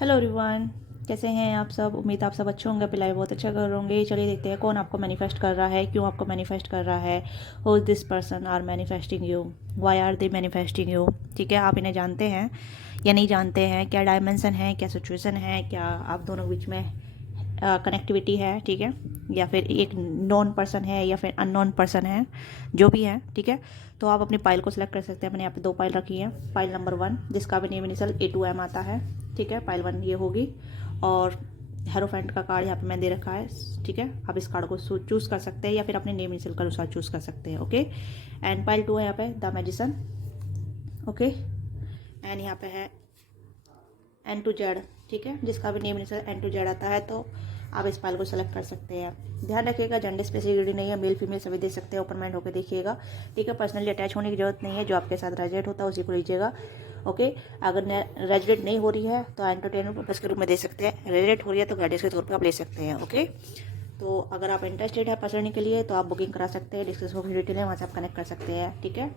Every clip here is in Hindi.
हेलो एवरीवन, कैसे हैं आप सब। उम्मीद आप सब अच्छे होंगे, अपनी लाइफ बहुत अच्छा कर रहे होंगे। चलिए देखते हैं कौन आपको मैनिफेस्ट कर रहा है, क्यों आपको मैनिफेस्ट कर रहा है। Who is this person are manifesting you, why are they manifesting you. ठीक है, आप इन्हें जानते हैं या नहीं जानते हैं, क्या डायमेंशन है, क्या सिचुएशन है, क्या आप दोनों के बीच में कनेक्टिविटी है। ठीक है, या फिर एक नॉन पर्सन है या फिर अननोन पर्सन है, जो भी है। ठीक है, तो आप अपनी पाइल को सिलेक्ट कर सकते हैं। मैंने यहाँ पे 2 पाइल रखी है। पाइल नंबर 1 जिसका भी name initial A to M आता है। ठीक है, पाइल 1 ये होगी। और हेरोफेंट का कार्ड यहाँ पे मैंने दे रखा है। ठीक है, आप इस कार्ड को चूज़ कर सकते हैं या फिर अपने नेम इनिशियल के अनुसार चूज़ कर सकते हैं। ओके, एंड पाइल 2 है यहाँ पे द मैजिशियन। ओके, एंड यहाँ पे है N to Z। ठीक है, जिसका भी name initial N to Z आता है तो आप इस फाइल को सेलेक्ट कर सकते हैं। ध्यान रखिएगा, जेंडर स्पेसिफिसिटी नहीं है, मेल फीमेल सभी दे सकते हैं। ओपन माइंड होकर देखिएगा। ठीक है, पर्सनली अटैच होने की जरूरत नहीं है। जो आपके साथ रेजोनेट होता है उसी को लीजिएगा। ओके, अगर रेजोनेट नहीं हो रही है तो एंटरटेनमेंट पर्पज के रूप में दे सकते हैं। रेजोनेट हो रही है तो गाइडेंस के तौर पर आप ले सकते हैं। ओके, तो अगर आप इंटरेस्टेड है पर्सनली के लिए तो आप बुकिंग करा सकते हैं। डिस्क्रिप्शन में डिटेल है, वहाँ से आप कनेक्ट कर सकते हैं। ठीक है,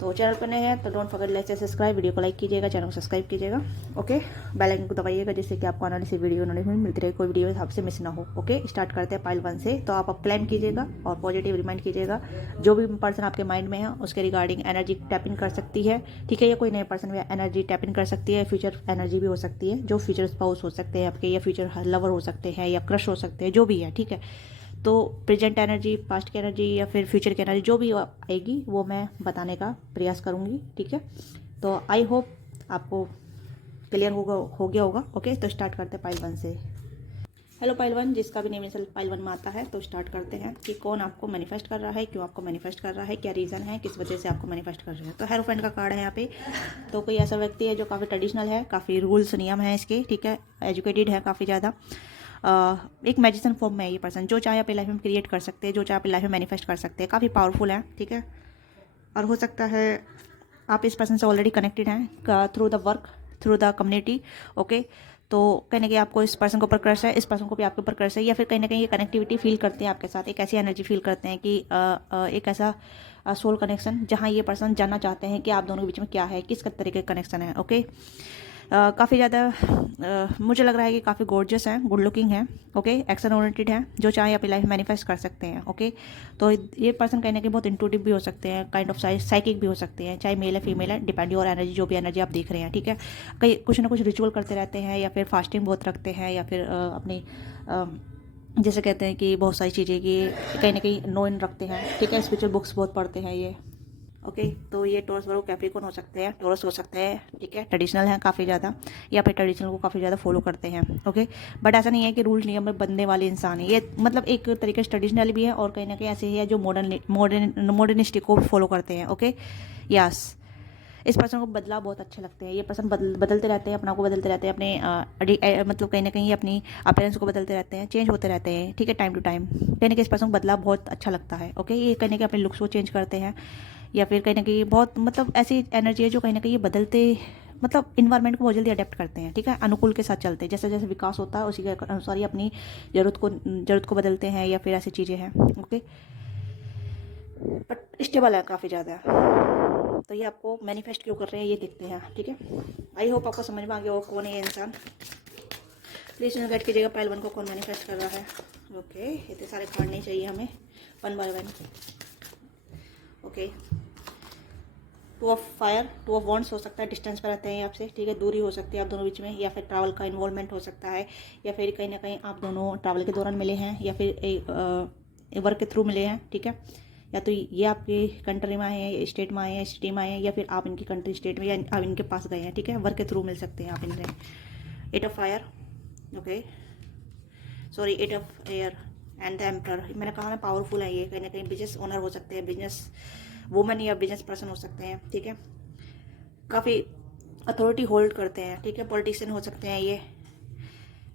तो चैनल पर नए हैं तो डोंट फॉरगेट लाइक से सब्सक्राइब। वीडियो को लाइक कीजिएगा, चैनल को सब्सक्राइब कीजिएगा। ओके, बेल आइकन को दबाइएगा जिससे कि आपको आने वाली वीडियो नोटिफिकेशन मिलती रहे, कोई वीडियो आपसे मिस ना हो। ओके, स्टार्ट करते हैं पाइल 1 से। तो आप क्लेम कीजिएगा और पॉजिटिव रिमाइंड कीजिएगा। जो भी पर्सन आपके माइंड में है उसके रिगार्डिंग एनर्जी टैपिंग कर सकती है। ठीक है, या कोई नए पर्सन में एनर्जी टैपिंग कर सकती है। फ्यूचर एनर्जी भी हो सकती है, जो फ्यूचर स्पाउस हो सकते हैं आपके, या फ्यूचर लवर हो सकते हैं, या क्रश हो सकते हैं, जो भी है। ठीक है, तो प्रेजेंट एनर्जी, पास्ट की एनर्जी या फिर फ्यूचर की एनर्जी जो भी आएगी वो मैं बताने का प्रयास करूँगी। ठीक है, तो आई होप आपको क्लियर हो गया होगा। ओके, तो स्टार्ट करते हैं पाइल 1 से। हेलो पाइल 1, जिसका भी नेम इनिशियल पाइल 1 में आता है तो स्टार्ट करते हैं कि कौन आपको मैनिफेस्ट कर रहा है, क्यों आपको मैनिफेस्ट कर रहा है, क्या रीज़न है, किस वजह से आपको मैनिफेस्ट कर रहे हैं। तो हेरोफेंट का कार्ड है यहाँ पे। तो कोई ऐसा व्यक्ति है जो काफ़ी ट्रेडिशनल है, काफ़ी रूल्स नियम है इसके। ठीक है, एजुकेटेड है काफ़ी ज़्यादा। एक मैजिशियन फॉर्म में है ये पर्सन, जो चाहे अपनी लाइफ में क्रिएट कर सकते हैं, जो चाहे अपनी लाइफ में मैनिफेस्ट कर सकते हैं। काफ़ी पावरफुल है। ठीक है, और हो सकता है आप इस पर्सन से ऑलरेडी कनेक्टेड हैं through the work, through the community. Okay, तो कहीं ना कहीं आपको इस पर्सन के ऊपर क्रश है, इस पर्सन को भी आपके ऊपर क्रश है, या फिर कहीं ना कहीं ये कनेक्टिविटी फील करते हैं आपके साथ। एक ऐसी एनर्जी फील करते हैं कि एक ऐसा सोल कनेक्शन जहाँ ये पर्सन जानना चाहते हैं कि आप दोनों के बीच में क्या है, किस तरीके का कनेक्शन है। ओके, काफ़ी ज़्यादा मुझे लग रहा है कि काफ़ी गॉर्जियस हैं, गुड लुकिंग है। ओके, एक्शन ओरिएंटेड है, जो चाहे अपनी लाइफ मैनिफेस्ट कर सकते हैं। ओके, तो ये पर्सन कहीं ना कहीं बहुत इंट्यूटिव भी हो सकते हैं, काइंड ऑफ साइकिक भी हो सकते हैं, चाहे मेल है फीमेल है, डिपेंड योर एनर्जी, जो भी एनर्जी आप देख रहे हैं। ठीक है, कई कुछ ना कुछ रिचुअल करते रहते हैं, या फिर फास्टिंग बहुत रखते हैं, या फिर अपनी जैसे कहते हैं कि बहुत सारी चीज़ें की कहीं ना कहीं नोइन रखते हैं। ठीक है, स्पिरिचुअल बुक्स बहुत पढ़ते हैं ये। ओके, तो ये टॉरस वर्गो कैप्रिकॉर्न हो सकते हैं, टॉरस हो सकते हैं। ठीक है, ट्रेडिशनल हैं काफ़ी ज़्यादा, या फिर ट्रेडिशनल को काफ़ी ज़्यादा फॉलो करते हैं। ओके, बट ऐसा नहीं है कि रूल नियम में बंधने वाले इंसान है ये, मतलब एक तरीके से ट्रेडिशनल भी है और कहीं ना कहीं ऐसे ही है जो मॉडर्निस्टिक को फॉलो करते हैं। ओके, यस, इस पर्सन को बदलाव बहुत अच्छे लगते हैं। ये पर्सन बदलते रहते हैं, अपना को बदलते रहते हैं, अपने मतलब कहीं ना कहीं अपनी अपीयरेंस को बदलते रहते हैं, चेंज होते रहते हैं। ठीक है, टाइम टू टाइम कहीं ना कहीं इस पर्सन को बदलाव बहुत अच्छा लगता है। ओके, ये कहीं ना कहीं अपने लुक्स को चेंज करते हैं, या फिर कहीं ना कहीं बहुत मतलब ऐसी एनर्जी है जो कहीं ना कहीं ये बदलते मतलब इन्वायरमेंट को बहुत जल्दी अडेप्ट करते हैं। ठीक है, अनुकूल के साथ चलते हैं, जैसे जैसे विकास होता है उसी के अनुसार ही अपनी ज़रूरत को बदलते हैं, या फिर ऐसी चीज़ें हैं। ओके, बट स्टेबल है काफ़ी ज़्यादा। तो ये आपको मैनिफेस्ट क्यों कर रहे हैं ये देखते हैं। ठीक है, आई होप आपको समझ में आ गया हो कौन है ये इंसान। प्लीज़ गाइड कीजिएगा पाइल 1 को कौन मैनिफेस्ट कर रहा है। ओके, इतने सारे कार्ड नहीं चाहिए हमें, 1 by 1। Okay, 2 of fire, 2 of wands हो सकता है, डिस्टेंस पर रहते हैं आपसे। ठीक है, दूरी हो सकती है आप दोनों बीच में, या फिर ट्रैवल का इन्वॉल्वमेंट हो सकता है, या फिर कहीं ना कहीं आप दोनों ट्रैवल के दौरान मिले हैं, या फिर वर्क के थ्रू मिले हैं। ठीक है, या तो ये आपकी कंट्री में आए हैं, स्टेट में आए हैं, सिटी में आए हैं, या फिर आप इनकी कंट्री स्टेट में या आप इनके पास गए हैं। ठीक है, वर्क के थ्रू मिल सकते हैं आप इनसे। 8 of fire, okay sorry 8 of air and the emperor. मैंने कहा ना पावरफुल है ये, कहीं ना कहीं बिजनेस ओनर हो सकते हैं, बिजनेस वुमन या बिजनेस पर्सन हो सकते हैं। ठीक है, काफ़ी अथॉरिटी होल्ड करते हैं। ठीक है, पॉलिटिशियन हो सकते हैं ये,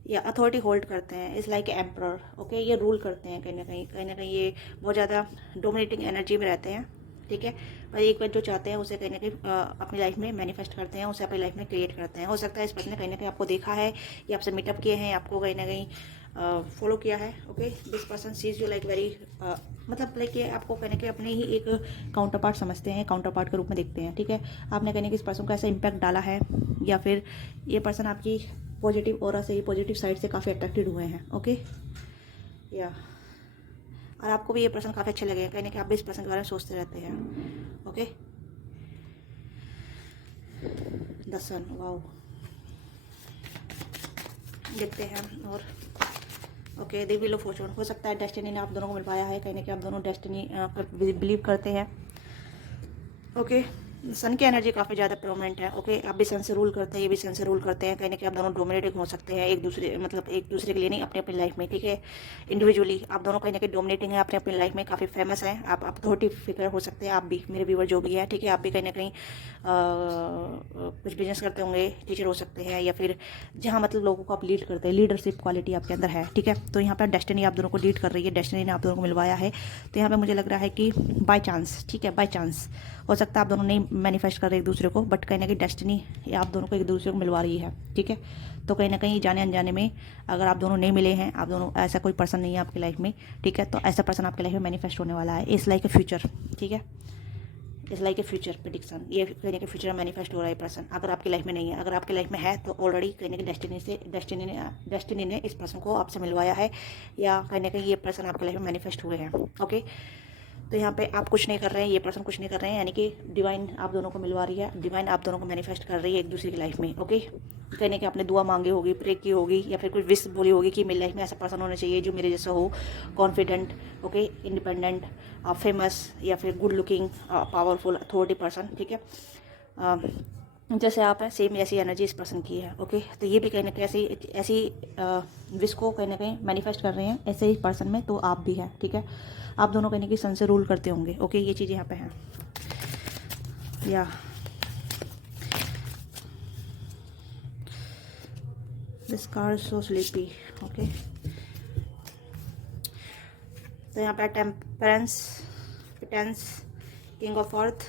या अथॉरिटी होल्ड करते हैं, इज़ लाइक एम्परर। ओके, ये रूल करते हैं कहीं ना कहीं ये बहुत ज़्यादा डोमिनेटिंग एनर्जी में रहते हैं। ठीक है, पर एक बार जो चाहते हैं उसे कहीं ना कहीं अपनी लाइफ में मैनिफेस्ट करते हैं, उसे अपनी लाइफ में क्रिएट करते हैं। हो सकता है इस पर्सन ने कहीं ना कहीं आपको देखा है, या आपसे मीटअप किए हैं, आपको कहीं ना कहीं फॉलो किया है। Okay, this person sees you like very मतलब लाइक ये आपको कहीं ना कहीं अपने ही एक काउंटर पार्ट समझते हैं, काउंटर पार्ट के रूप में देखते हैं। ठीक है, आपने कहीं ना कहीं इस पर्सन को ऐसा इम्पैक्ट डाला है या फिर ये पर्सन आपकी पॉजिटिव ऑरा से, पॉजिटिव साइड से काफ़ी अट्रैक्टेड हुए हैं। ओके, या और आपको भी ये पर्सन काफ़ी अच्छे लगे हैं, कहीं ना कहीं आप भी इस पर्सन के बारे में सोचते रहते हैं। ओके, द सन, वाओ, देखते हैं। और okay, the wheel of Fortune, हो सकता है डेस्टिनी ने आप दोनों को मिल पाया है, कहीं ना कहीं आप दोनों डेस्टिनी पर बिलीव करते हैं। ओके, सन की एनर्जी काफ़ी ज़्यादा प्रोमिनेंट है। ओके, आप भी सन से रूल करते हैं, ये भी सन से रूल करते हैं, कहीं ना कहीं आप दोनों डोमिनेटिंग हो सकते हैं एक दूसरे, मतलब एक दूसरे के लिए नहीं, अपनी अपनी लाइफ में। ठीक है, इंडिविजुअली आप दोनों कहीं ना कहीं डोमिनेटिंग है अपनी अपनी लाइफ में, काफ़ी फेमस हैं आप अथॉरिटी फिगर हो सकते हैं। आप भी, मेरे व्यूअर जो भी है, ठीक है, आप भी कहीं ना कहीं कुछ बिजनेस करते होंगे, टीचर हो सकते हैं, या फिर जहाँ मतलब लोगों को आप लीड करते हैं, लीडरशिप क्वालिटी आपके अंदर है। ठीक है, तो यहाँ पर डेस्टिनी आप दोनों को लीड कर रही है, डेस्टिनी ने आप दोनों को मिलवाया है। तो यहाँ पर मुझे लग रहा है कि बाय चांस, ठीक है, बाय चांस हो सकता है आप दोनों नहीं मैनिफेस्ट कर रहे एक दूसरे को, बट कहीं ना कहीं डेस्टिनी आप दोनों को एक दूसरे को मिलवा रही है। ठीक है, तो कहीं ना कहीं जाने अनजाने में अगर आप दोनों नहीं मिले हैं, आप दोनों, ऐसा कोई पर्सन नहीं है आपकी लाइफ में। ठीक है, तो ऐसा पर्सन आपकी लाइफ में मैनिफेस्ट होने वाला है। इट्स लाइक ए फ्यूचर, ठीक है, it's like a future prediction, ये कहीं ना कहीं फ्यूचर में मैनिफेस्ट हो रहा है पर्सन। अगर आपकी लाइफ में नहीं है, अगर आपकी लाइफ में है तो ऑलरेडी कहीं ना कहीं डेस्टिनी ने इस पर्सन को आपसे मिलवाया है, या कहीं ना कहीं ये पर्सन आपकी लाइफ में मैनिफेस्ट हुए हैं। ओके, तो यहाँ पे आप कुछ नहीं कर रहे हैं, ये पर्सन कुछ नहीं कर रहे हैं, यानी कि डिवाइन आप दोनों को मिलवा रही है, डिवाइन आप दोनों को मैनिफेस्ट कर रही है एक दूसरे की लाइफ में। ओके, कहने कि आपने दुआ मांगी होगी, प्रे की होगी, या फिर कुछ विश बोली होगी कि मेरी लाइफ में ऐसा पर्सन होना चाहिए जो मेरे जैसा हो, कॉन्फिडेंट, ओके, इंडिपेंडेंट, फेमस, या फिर good looking, powerful, authority person. ठीक है, जैसे आप हैं, सेम ऐसी एनर्जी इस पर्सन की है। ओके, तो ये भी कहीं ना कहीं ऐसी विश को कहीं ना कहीं मैनिफेस्ट कर रहे हैं ऐसे ही पर्सन में, तो आप भी हैं। ठीक है, आप दोनों कहीं ना कहीं सन से रूल करते होंगे। ओके, ये चीज़ यहाँ पे है। या this card so sleepy. Okay, तो यहाँ पे temperance, king of earth,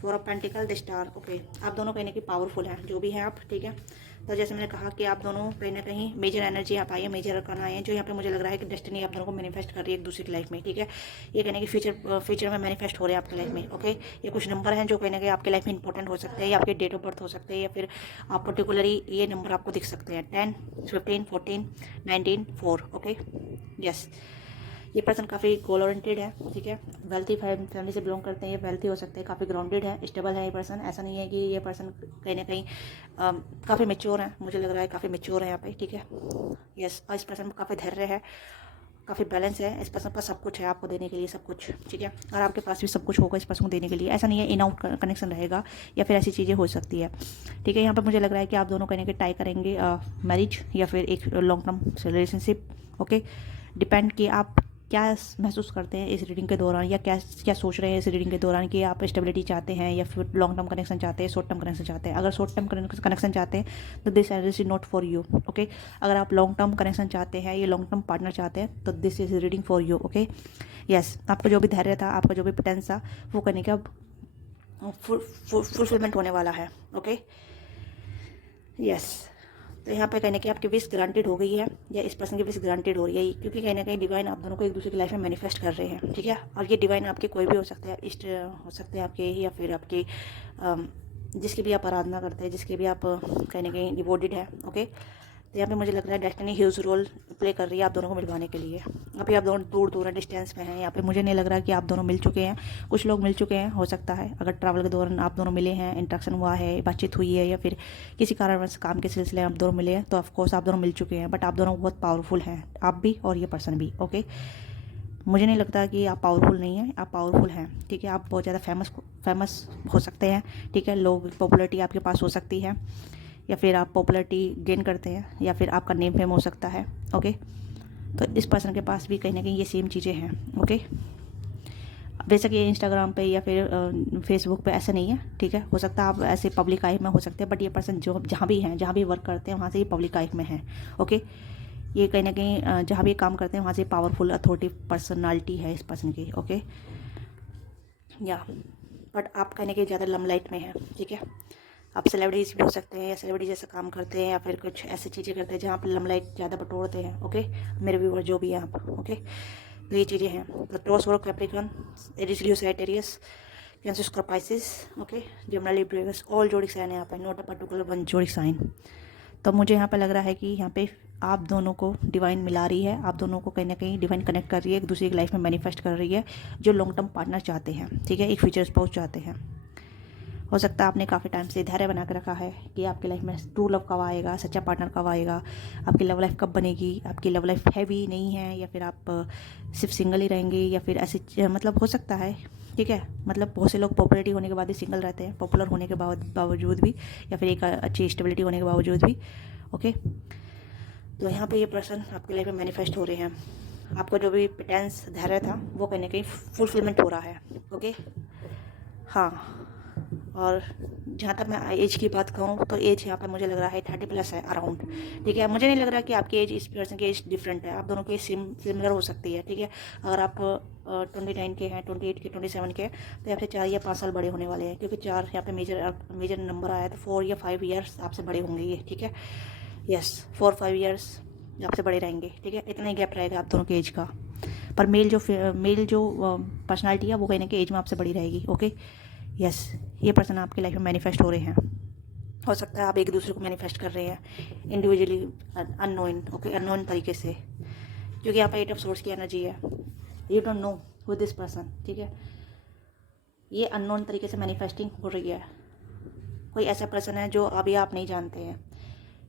four of pentacle, the star. Okay, आप दोनों कहीं ना कहीं पावरफुल हैं, जो भी हैं आप। ठीक है, तो जैसे मैंने कहा कि आप दोनों कहीं ना कहीं मेजर एनर्जी आप आई है, मेजर अरकाना आए हैं, जो यहाँ पे मुझे लग रहा है कि डेस्टिनी आप दोनों को मैनिफेस्ट कर रही है एक दूसरे की लाइफ में। ठीक है, ये कहने की फ्यूचर में मैनिफेस्ट हो रहे हैं आपकी लाइफ में। ओके, ये कुछ नंबर हैं जो कहीं ना कहीं आपकी लाइफ में इंपॉर्टेंट हो सकते हैं, या आपके डेट ऑफ बर्थ हो सकते हैं, या फिर आप पर्टिकुलरली ये नंबर आपको दिख सकते हैं, 10, 15, 14, 19, 4। ओके, यस, ये पर्सन काफ़ी गोल ओरिएंटेड है। ठीक है, वेल्थी फैमिली से बिलोंग करते हैं, ये वेल्थी हो सकते हैं, काफ़ी ग्राउंडेड है, स्टेबल है ये पर्सन। ऐसा नहीं है कि ये पर्सन कहीं ना कहीं काफ़ी मेच्योर है, मुझे लग रहा है काफ़ी मेच्योर है यहाँ पे। ठीक है, यस, और इस पर्सन में काफ़ी धैर्य है, काफ़ी बैलेंस है, इस पर्सन पास सब कुछ है आपको देने के लिए, सब कुछ। ठीक है, और आपके पास भी सब कुछ होगा इस पर्सन को देने के लिए। ऐसा नहीं है इन आउट कनेक्शन रहेगा, या फिर ऐसी चीज़ें हो सकती है। ठीक है, यहाँ पर मुझे लग रहा है कि आप दोनों कहीं ना कहीं ट्राई करेंगे मैरिज, या फिर एक long term relationship. Okay, depend कि आप क्या महसूस करते हैं इस रीडिंग के दौरान, या क्या सोच रहे हैं इस रीडिंग के दौरान, कि आप स्टेबिलिटी चाहते हैं, या फिर लॉन्ग टर्म कनेक्शन चाहते हैं, शॉर्ट टर्म कनेक्शन चाहते हैं। अगर शॉर्ट टर्म कनेक्शन चाहते हैं तो this energy is not for you. Okay, अगर आप लॉन्ग टर्म कनेक्शन चाहते हैं, ये लॉन्ग टर्म पार्टनर चाहते हैं, तो this is reading for you. Okay, yes, आपका जो भी धैर्य था, आपका जो भी पोटेंस था, वो करने का फुलफिलमेंट होने वाला है। ओके, यस, तो यहाँ पे कहने की आपकी विश ग्रांटेड हो गई है, या इस पर्सन की विश ग्रांटेड हो रही है, क्योंकि कहीं ना कहीं डिवाइन आप दोनों को एक दूसरे की लाइफ में मैनिफेस्ट कर रहे हैं। ठीक है, और ये डिवाइन आपके कोई भी हो सकते हैं, इष्ट हो सकते हैं आपके, या फिर आपके जिसकी भी आप आराधना करते हैं, जिसके भी आप कहीं ना कहीं डिवोटेड है। ओके, तो यहाँ पे मुझे लग रहा है डेस्टिनी ह्यूज रोल प्ले कर रही है आप दोनों को मिलवाने के लिए। अभी आप दोनों दूर डिस्टेंस में हैं, यहाँ पे मुझे नहीं लग रहा कि आप दोनों मिल चुके हैं। कुछ लोग मिल चुके हैं, हो सकता है अगर ट्रैवल के दौरान आप दोनों मिले हैं, इंटरेक्शन हुआ है, बातचीत हुई है, या फिर किसी कारणवश काम के सिलसिले में आप दोनों मिले हैं, तो ऑफकोर्स आप दोनों मिल चुके हैं। बट आप दोनों बहुत पावरफुल हैं, आप भी और ये पर्सन भी। ओके, मुझे नहीं लगता कि आप पावरफुल नहीं हैं, आप पावरफुल हैं। ठीक है, आप बहुत ज़्यादा फेमस हो सकते हैं। ठीक है, लोग पॉपुलरिटी आपके पास हो सकती है, या फिर आप पॉपुलरिटी गेन करते हैं, या फिर आपका नेम फेम हो सकता है। ओके, तो इस पर्सन के पास भी कहीं ना कहीं ये सेम चीज़ें हैं। ओके, बेशक ये इंस्टाग्राम पे या फिर फेसबुक पे ऐसा नहीं है। ठीक है, हो सकता है आप ऐसे पब्लिक आई में हो सकते हैं, बट ये पर्सन जो जहाँ भी हैं, जहाँ भी वर्क करते हैं, वहाँ से ये पब्लिक आई में है। ओके, ये कहीं ना कहीं जहाँ भी काम करते हैं, वहाँ से पावरफुल अथॉरिटी पर्सनालिटी है इस पर्सन की। ओके, या बट आप कहीं ना कहीं ज़्यादा लमलाइट में है। ठीक है, आप सेलिब्रिटीज भी हो सकते हैं, या सेलिब्रिटी जैसा काम करते हैं, या फिर कुछ ऐसी चीज़ें करते हैं जहाँ पर लमलाइट ज़्यादा बटोरते हैं। ओके, मेरे व्यूअर जो भी हैं आप। ओके, तो ये चीज़ें हैं। तो टॉस और Capricorn, Aries Leo Sagittarius, Cancer, Scorpio, Pisces, okay, Gemini, Libra, Virgos, all zodiac sign है यहाँ पे, not a particular one zodiac sign. तो मुझे यहाँ पे लग रहा है कि यहाँ पे आप दोनों को डिवाइन मिला रही है, आप दोनों को कहीं ना कहीं डिवाइन कनेक्ट कर रही है, एक दूसरे की लाइफ में मैनिफेस्ट कर रही है, जो लॉन्ग टर्म पार्टनर चाहते हैं, ठीक है, एक फ्यूचर स्पाउस चाहते हैं। हो सकता है आपने काफ़ी टाइम से धैर्य बना के रखा है कि आपकी लाइफ में ट्रू लव कब आएगा, सच्चा पार्टनर कब आएगा, आपकी लव लाइफ कब बनेगी, आपकी लव लाइफ हैवी नहीं है, या फिर आप सिर्फ सिंगल ही रहेंगे, या फिर ऐसे मतलब हो सकता है, ठीक है, मतलब बहुत से लोग पॉपुलरिटी होने के बाद ही सिंगल रहते हैं, पॉपुलर होने के बावजूद भी, या फिर एक अच्छी स्टेबिलिटी होने के बावजूद भी, ओके। तो यहाँ पे ये पर्सन आपकी लाइफ में मैनिफेस्ट हो रहे हैं, आपका जो भी प्रिटेंस धैर्य था वो कहीं ना कहीं फुलफिलमेंट हो रहा है, ओके। हाँ, और जहाँ तक मैं एज की बात कहूँ तो एज यहाँ पर मुझे लग रहा है 30+ है अराउंड, ठीक है। मुझे नहीं लग रहा कि आपकी एज, इस पर्सन की एज डिफरेंट है, आप दोनों की सिमिलर हो सकती है, ठीक है। अगर आप 29 के हैं, 28 के, 27 के, तो आपसे 4 या 5 साल बड़े होने वाले हैं, क्योंकि 4 यहाँ पे मेजर नंबर आया, तो 4 या 5 ईयर्स आपसे बड़े होंगे ये, ठीक है। यस, 4-5 ईयर्स आपसे बड़े रहेंगे, ठीक है, इतना ही गैप रहेगा आप दोनों के एज का। पर मेल जो पर्सनालिटी है वो कहीं ना कहीं एज में आपसे बड़ी रहेगी, ओके। यस, ये पर्सन आपकी लाइफ में मैनिफेस्ट हो रहे हैं। हो सकता है आप एक दूसरे को मैनिफेस्ट कर रहे हैं इंडिविजुअली, अननोन, ओके, अननोन तरीके से, क्योंकि यहाँ पर 8 ऑफ सोर्स की एनर्जी है। You don't know who this person, ठीक है, ये अननोन तरीके से मैनिफेस्टिंग हो रही है। कोई ऐसा पर्सन है जो अभी आप नहीं जानते हैं,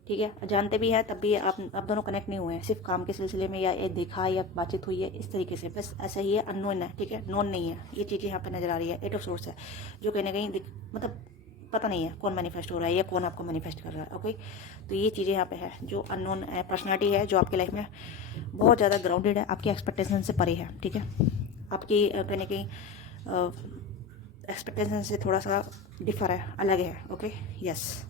ठीक है, जानते भी हैं तब भी आप दोनों कनेक्ट नहीं हुए हैं, सिर्फ काम के सिलसिले में, या देखा या बातचीत हुई है इस तरीके से, बस ऐसा ही है, अननोन है, ठीक है, नोन नहीं है। ये चीज़ें यहाँ पे नज़र आ रही है, 8 ऑफ सोर्स है, जो कहीं ना कहीं मतलब पता नहीं है कौन मैनिफेस्ट हो रहा है या कौन आपको मैनिफेस्ट कर रहा है, ओके। तो ये चीज़ें यहाँ पे है, जो अननोन पर्सनैलिटी है, जो आपकी लाइफ में बहुत ज़्यादा ग्राउंडेड है, आपकी एक्सपेक्टेशन से परे है, ठीक है, आपकी कहीं ना कहीं एक्सपेक्टेशन से थोड़ा सा डिफर है, अलग है, ओके। यस,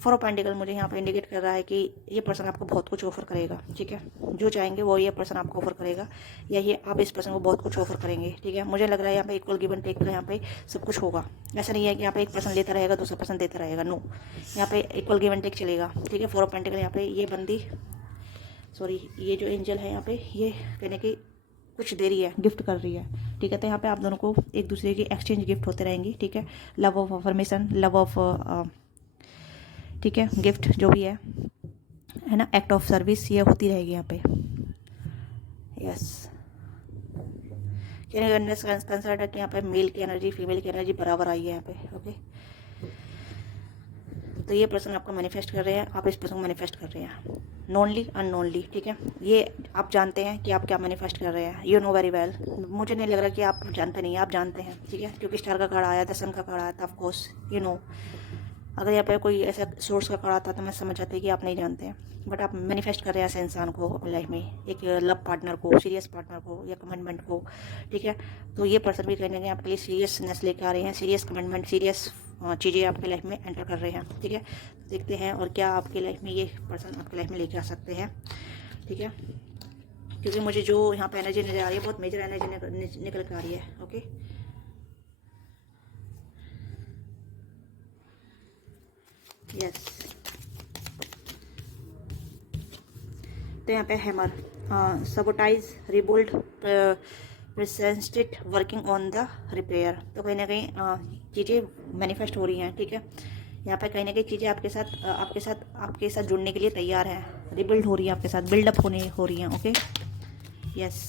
4 ऑफ पेंटिकल मुझे यहाँ पर इंडिकेट कर रहा है कि ये पर्सन आपको बहुत कुछ ऑफर करेगा, ठीक है, जो चाहेंगे वो ये पर्सन आपको ऑफर करेगा, या ये आप इस पर्सन को बहुत कुछ ऑफर करेंगे, ठीक है। मुझे लग रहा है यहाँ पे इक्वल गिव एंड टेक का यहाँ पे सब कुछ होगा। ऐसा नहीं है कि यहाँ पे एक पर्सन लेता रहेगा दूसरा पर्सन देता रहेगा, नो, यहाँ पे इक्वल गिव एंड टेक चलेगा, ठीक है। 4 ऑफ पेंटिकल यहाँ पे ये बंदी, सॉरी, ये जो एंजल है यहाँ पे, ये कहने की कुछ दे रही है, गिफ्ट कर रही है, ठीक है। तो यहाँ पे आप दोनों को एक दूसरे की एक्सचेंज गिफ्ट होते रहेंगी, ठीक है। Love of affirmation, love of, ठीक है, गिफ्ट जो भी है ना, एक्ट ऑफ सर्विस, ये होती रहेगी यहाँ पे। यस, कंसर्ट है कि यहाँ पे मेल की एनर्जी, फीमेल की एनर्जी बराबर आई है यहाँ पे, ओके। तो ये पर्सन आपको मैनिफेस्ट कर रहे हैं, आप इस पर्सन को मैनिफेस्ट कर रहे हैं, नॉनली अननोनली, ठीक है। ये आप जानते हैं कि आप क्या मैनिफेस्ट कर रहे हैं, यू नो वेरी वेल। मुझे नहीं लग रहा कि आप जानते नहीं, आप जानते हैं, ठीक है, क्योंकि स्टार का कार्ड आया था, सन का कार्ड आया था, ऑफ कोर्स यू नो। अगर यहाँ पे कोई ऐसा सोर्स का कार्ड आता तो मैं समझ जाती कि आप नहीं जानते हैं, बट आप मैनिफेस्ट कर रहे हैं ऐसे इंसान को अपनी लाइफ में, एक लव पार्टनर को, सीरियस पार्टनर को, या कमिटमेंट को, ठीक है। तो ये पर्सन भी कहीं ना कहीं आपके लिए सीरियसनेस लेके आ रहे हैं, सीरियस कमिटमेंट, सीरियस चीज़ें आपकी लाइफ में एंटर कर रहे हैं, ठीक है। देखते हैं और क्या आपकी लाइफ में ये पर्सन आपकी लाइफ में लेके आ सकते हैं, ठीक है, क्योंकि मुझे जो यहाँ पे एनर्जी नजर आ रही है बहुत मेजर एनर्जी निकल कर आ रही है, ओके। यस, तो यहाँ पे hammer, sabotage, rebuilt, presented, working on the repair. तो कहीं ना कहीं चीज़ें मैनिफेस्ट हो रही हैं, ठीक है। यहाँ पे कहीं ना कहीं चीज़ें आपके साथ जुड़ने के लिए तैयार हैं, रिबिल्ड हो रही है आपके साथ, बिल्डअप हो रही हैं, ओके। यस,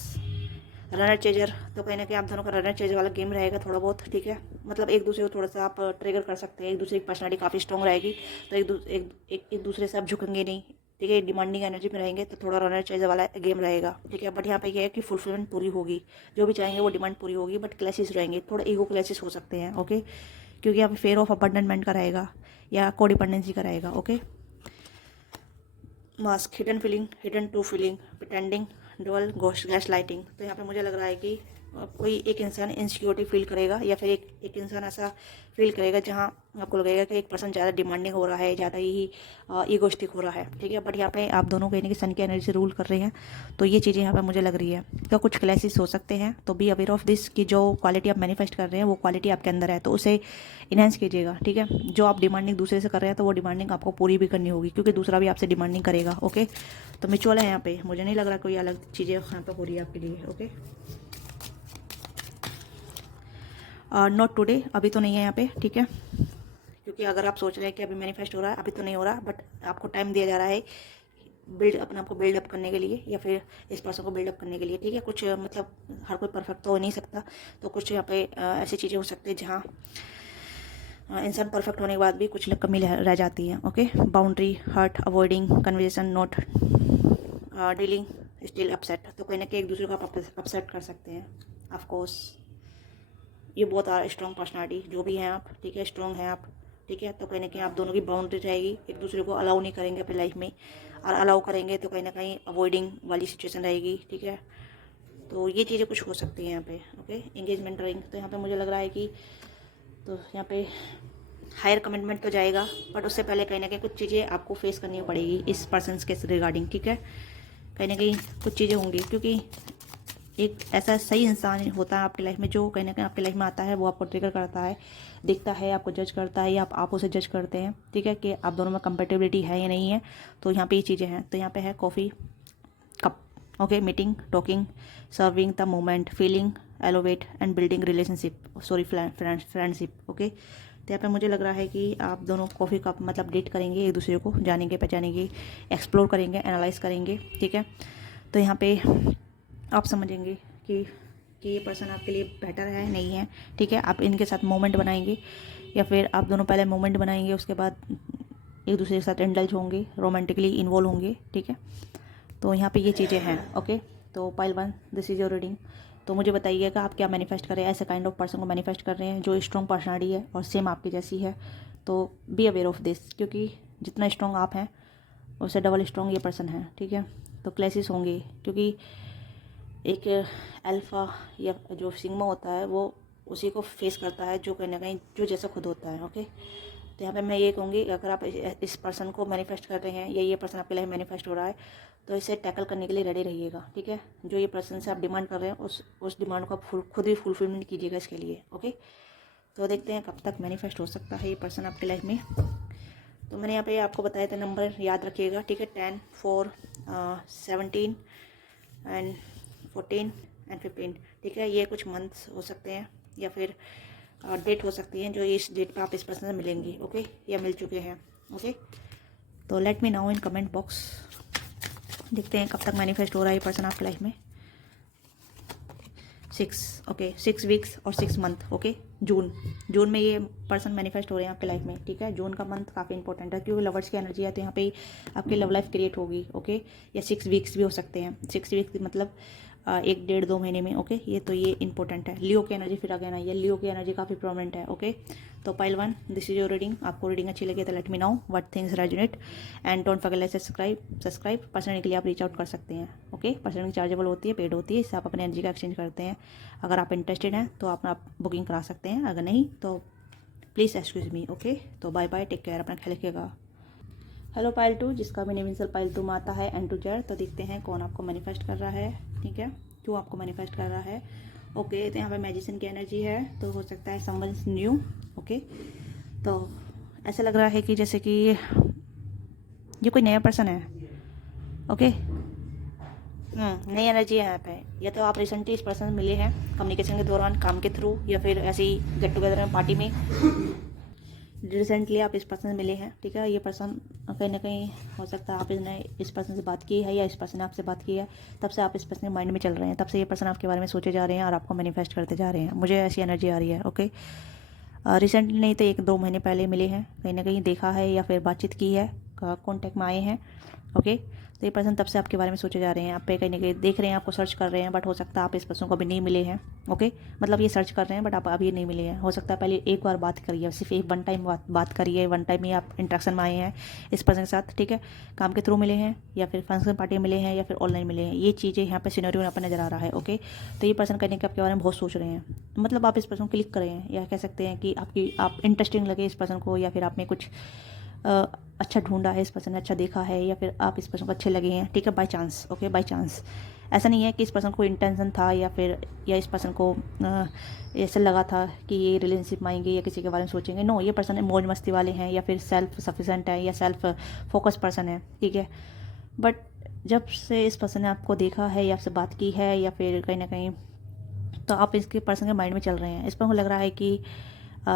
रनर चेजर, तो कहीं ना कहीं आप दोनों का रनर चेजर वाला गेम रहेगा थोड़ा बहुत, ठीक है। मतलब एक दूसरे को थोड़ा सा आप ट्रिगर कर सकते हैं, एक दूसरे की पर्सनालिटी काफ़ी स्ट्रॉन्ग रहेगी, तो एक दूसरे से आप झुकेंगे नहीं, ठीक है, डिमांडिंग एनर्जी में रहेंगे, तो थोड़ा रनर चेजर वाला गेम रहेगा, ठीक है। बट यहाँ पे ये है कि फुलफिलमेंट पूरी होगी, जो भी चाहेंगे वो डिमांड पूरी होगी, बट क्लैशेस रहेंगे, थोड़ा ईगो क्लैशेस हो सकते हैं, ओके, क्योंकि यहाँ पे फेयर ऑफ अबंडमेंट का रहेगा या कोडिपेंडेंसी का रहेगा, okay. Mask, hidden feeling, hidden to feeling, pretending, double ghost, gaslighting. तो यहाँ पे मुझे लग रहा है कि कोई एक इंसान इनसिक्योरिटी फील करेगा, या फिर एक इंसान ऐसा फील करेगा जहाँ आपको लगेगा कि एक पर्सन ज़्यादा डिमांडिंग हो रहा है, ज़्यादा ही ईगोस्टिक हो रहा है, ठीक है। बट यहाँ पे आप दोनों कहीं ना कहीं सन की एनर्जी से रूल कर रहे हैं, तो ये चीज़ें यहाँ पे मुझे लग रही है। तो कुछ क्लैशेस हो सकते हैं, तो बी अवेयर ऑफ दिस कि जो क्वालिटी आप मैनिफेस्ट कर रहे हैं वो क्वालिटी आपके अंदर है, तो उसे इनहेंस कीजिएगा, ठीक है। जो आप डिमांडिंग दूसरे से कर रहे हैं तो वो डिमांडिंग आपको पूरी भी करनी होगी, क्योंकि दूसरा भी आपसे डिमांडिंग करेगा, ओके। तो म्यूचुअल है यहाँ पे, मुझे नहीं लग रहा कोई अलग चीज़ें यहाँ पे हो रही है आपके लिए, ओके। नॉट टुडे, अभी तो नहीं है यहाँ पे, ठीक है। क्योंकि अगर आप सोच रहे हैं कि अभी मैनिफेस्ट हो रहा है, अभी तो नहीं हो रहा, बट आपको टाइम दिया जा रहा है अपने आप को बिल्डअप करने के लिए, या फिर इस पर्सन को बिल्डअप करने के लिए, ठीक है। कुछ मतलब हर कोई परफेक्ट तो हो नहीं सकता, तो कुछ यहाँ पे ऐसी चीज़ें हो सकती है जहाँ इंसान परफेक्ट होने के बाद भी कुछ कमी रह जाती है। Okay, boundary, hurt, avoiding, conversation, not dealing, still upset. तो कहीं ना कहीं एक दूसरे को आप अपसेट कर सकते हैं। ऑफ कोर्स ये बहुत स्ट्रॉन्ग पर्सनालिटी जो भी हैं आप, ठीक है, स्ट्रॉन्ग हैं आप, ठीक है। तो कहीं ना कहीं आप दोनों की बाउंड्री रहेगी, एक दूसरे को अलाउ नहीं करेंगे अपनी लाइफ में, और अलाउ करेंगे तो कहीं ना कहीं अवॉइडिंग वाली सिचुएशन रहेगी, ठीक है। तो ये चीज़ें कुछ हो सकती हैं यहाँ पे। ओके, एंगेजमेंट रिंग, तो यहाँ पे मुझे लग रहा है कि तो यहाँ पे हायर कमिटमेंट तो जाएगा, बट उससे पहले कहीं ना कहीं कुछ चीज़ें आपको फेस करनी पड़ेगी इस पर्सन के रिगार्डिंग, ठीक है। कहीं ना कहीं कुछ चीज़ें होंगी, क्योंकि एक ऐसा सही इंसान होता है आपकी लाइफ में जो कहीं ना कहीं आपकी लाइफ में आता है, वो आपको ट्रिगर करता है, दिखता है, आपको जज करता है, या आप उसे जज करते हैं, ठीक है, कि आप दोनों में कंपेटेबिलिटी है या नहीं है। तो यहाँ पे ये चीज़ें हैं। तो यहाँ पे है coffee cup, okay, meeting, talking, serving the moment, feeling, elevate and building relationship, sorry friendship. Okay, तो यहाँ पे मुझे लग रहा है कि आप दोनों कॉफ़ी कप मतलब डेट करेंगे, एक दूसरे को जानेंगे, पहचानेंगे, एक्सप्लोर करेंगे, एनालाइज करेंगे, ठीक है। तो यहाँ पे आप समझेंगे कि ये पर्सन आपके लिए बेटर है नहीं है, ठीक है। आप इनके साथ मोमेंट बनाएंगे, या फिर आप दोनों पहले मोमेंट बनाएंगे, उसके बाद एक दूसरे के साथ इंडल्ज होंगे, रोमांटिकली इन्वॉल्व होंगे, ठीक है। तो यहाँ पे ये चीज़ें हैं। ओके, तो pile 1, this is your reading. तो मुझे बताइएगा आप क्या मैनिफेस्ट करें, ऐसे काइंड ऑफ पर्सन को मैनिफेस्ट कर रहे हैं जो स्ट्रॉन्ग पर्सनालिटी है और सेम आपकी जैसी है। तो बी अवेयर ऑफ दिस, क्योंकि जितना स्ट्रॉन्ग आप हैं उससे डबल स्ट्रॉन्ग ये पर्सन है, ठीक है। तो क्लैशेस होंगे, क्योंकि एक अल्फ़ा या जो सिग्मा होता है वो उसी को फेस करता है जो कहीं ना कहीं जो जैसा खुद होता है। ओके, तो यहाँ पे मैं ये कहूँगी, अगर आप इस पर्सन को मैनिफेस्ट कर रहे हैं, या ये पर्सन आपके लाइफ मैनिफेस्ट हो रहा है, तो इसे टैकल करने के लिए रेडी रहिएगा, ठीक है। जो ये पर्सन से आप डिमांड कर रहे हैं उस डिमांड को आप खुद ही फुलफिलमेंट कीजिएगा इसके लिए। ओके, तो देखते हैं कब तक मैनिफेस्ट हो सकता है ये पर्सन आपकी लाइफ में। तो मैंने यहाँ पे आपको बताया था, नंबर याद रखिएगा, ठीक है, 10, 4, 17 एंड 14 एंड 15, ठीक है। ये कुछ मंथ्स हो सकते हैं, या फिर डेट हो सकती है जो इस डेट पे आप इस पर्सन से मिलेंगी, ओके, या मिल चुके हैं। ओके, तो let me now in comment box, देखते हैं कब तक मैनिफेस्ट हो रहा है ये पर्सन आपकी लाइफ में। 6 वीक्स और 6 मंथ। ओके, जून में ये पर्सन मैनिफेस्ट हो रहे हैं आपके लाइफ में, ठीक है। जून का मंथ काफ़ी इंपॉर्टेंट है, क्योंकि लवर्स की एनर्जी है, तो यहाँ पे आपकी लव लाइफ क्रिएट होगी। ओके, या 6 वीक्स भी हो सकते हैं, 6 वीक्स मतलब 1, 1.5, 2 महीने में। ओके, ये तो ये इंपॉर्टेंट है। लियो की एनर्जी फिर आगे ना, ये लियो की एनर्जी काफ़ी प्रोमिनेंट है। ओके, तो pile 1, this is your reading. आपको रीडिंग अच्छी लगी तो late me know what things resonate, and don't forget subscribe. Personal के लिए आप रीच आउट कर सकते हैं। ओके, पर्सनल चार्जेबल होती है, पेड होती है, इससे आप अपनी एनर्जी का एक्सचेंज करते हैं। अगर आप इंटरेस्टेड हैं तो आप बुकिंग करा सकते हैं, अगर नहीं तो प्लीज़ एक्सक्यूज मी। ओके, तो बाय बाय, टेक केयर, अपना ख्याल रखिएगा। हेलो पाइल 2, जिसका भी नेम इनिशियल पाइल 2 में आता है, एंड टू जेड। तो देखते हैं कौन आपको मैनिफेस्ट कर रहा है, ठीक है, क्यों आपको मैनिफेस्ट कर रहा है। ओके, तो यहाँ पे मैजिशियन की एनर्जी है, तो हो सकता है समवन्स न्यू। ओके, तो ऐसा लग रहा है कि जैसे कि ये कोई नया पर्सन है। ओके, नई एनर्जी है यहाँ पे। या तो आप रिसेंटली इस पर्सन से मिले हैं कम्युनिकेशन के दौरान, काम के थ्रू, या फिर ऐसे ही गेट टुगेदर में, पार्टी में रिसेंटली आप इस पर्सन से मिले हैं, ठीक है। ये पर्सन कहीं ना कहीं हो सकता है आपने इस पर्सन से बात की है, या इस पर्सन ने आपसे बात की है, तब से आप इस पर्सन के माइंड में चल रहे हैं, तब से ये पर्सन आपके बारे में सोचे जा रहे हैं और आपको मैनिफेस्ट करते जा रहे हैं। मुझे ऐसी एनर्जी आ रही है। ओके, रिसेंटली नहीं तो 1-2 महीने पहले मिले हैं, कहीं ना कहीं देखा है या फिर बातचीत की है, कॉन्टैक्ट में आए हैं। ओके, तो ये पर्सन तब से आपके बारे में सोचे जा रहे हैं, आप पे कहीं ना कहीं देख रहे हैं, आपको सर्च कर रहे हैं, बट हो सकता है आप इस पर्सन को अभी नहीं मिले हैं। ओके, मतलब ये सर्च कर रहे हैं बट आप अभी नहीं मिले हैं। हो सकता है पहले एक बार बात करिए, सिर्फ एक वन टाइम बात करिए, वन टाइम ही आप इंट्रैक्शन में आए हैं इस पर्सन के साथ, ठीक है। काम के थ्रू मिले हैं, या फिर फंक्शन पार्टी मिले हैं, या फिर ऑनलाइन मिले हैं। ये चीज़ें यहाँ पे सिनेरियो यहाँ पर नज़र आ रहा है। ओके, तो ये पर्सन करने के आपके बारे में बहुत सोच रहे हैं, मतलब आप इस पर्सन को क्लिक करें, या कह सकते हैं कि आप इंटरेस्टिंग लगे इस पर्सन को, या फिर आपने कुछ अच्छा ढूंढा है, इस पर्सन ने अच्छा देखा है, या फिर आप इस पर्सन को अच्छे लगे हैं, ठीक है, by chance. Okay, by chance, ऐसा नहीं है कि इस पर्सन को इंटेंशन था, या इस पर्सन को ऐसा लगा था कि ये रिलेशनशिप में आएंगे या किसी के बारे में सोचेंगे। नो, ये पर्सन मौज मस्ती वाले हैं, या फिर सेल्फ सफिशेंट है, या सेल्फ फोकस पर्सन है, ठीक है। बट जब से इस पर्सन ने आपको देखा है, या आपसे बात की है, या फिर कहीं ना कहीं तो आप इसके पर्सन के माइंड में चल रहे हैं। इस पर मुझे लग रहा है कि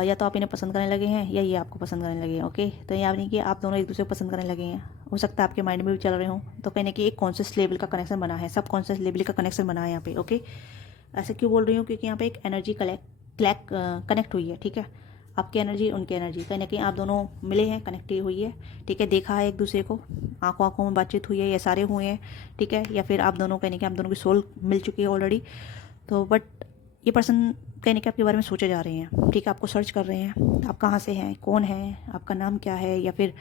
या तो आप इन्हें पसंद करने लगे हैं या ये आपको पसंद करने लगे हैं। ओके, तो यहाँ नहीं कि आप दोनों एक दूसरे को पसंद करने लगे हैं, हो सकता है आपके माइंड में भी चल रहे हों। तो कहीं ना कहीं एक कॉन्शियस लेवल का कनेक्शन बना है, सब कॉन्शियस लेवल का कनेक्शन बना है यहाँ पे। ओके, ऐसे क्यों बोल रही हूँ, क्योंकि यहाँ पे एक एनर्जी कनेक्ट हुई है। ठीक है, आपकी एनर्जी उनकी एनर्जी, कहीं ना कहीं आप दोनों मिले हैं, कनेक्ट हुई है। ठीक है, देखा है एक दूसरे को, आंखों आंखों में बातचीत हुई है, या सारे हुए हैं। ठीक है, या फिर आप दोनों कहीं ना कहीं आप दोनों की सोल मिल चुकी है ऑलरेडी। तो बट ये पर्सन कहीं ना कहीं आपके बारे में सोचे जा रहे हैं। ठीक है, आपको सर्च कर रहे हैं, आप कहाँ से हैं, कौन है, आपका नाम क्या है, या फिर